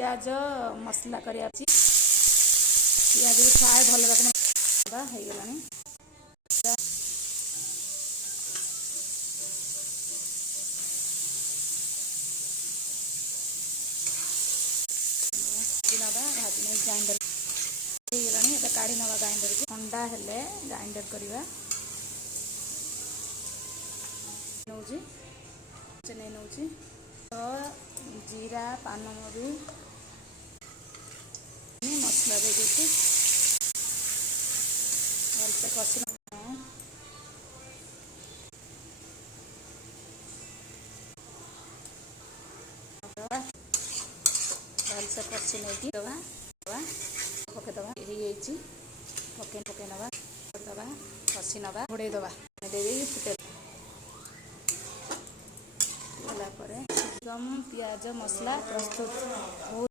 पियाज मसला करिया पियाज भी फ्राए भल रकम हो गलानी भाजी नहीं ग्राइंडर होगलानी एटा काढ़ी नवा ग्राइंडर की ठंडा हेले ग्राइंडर करवा नौजी नहीं नौजी तो जीरा पानमधु मसला दे देती भलसे कषि भलसे कषि नहीं दवा पकईदवा पकई नवा दवा कषि नवा घोड़े दवा दे फुटे एकदम पियाज मसला प्रस्तुत।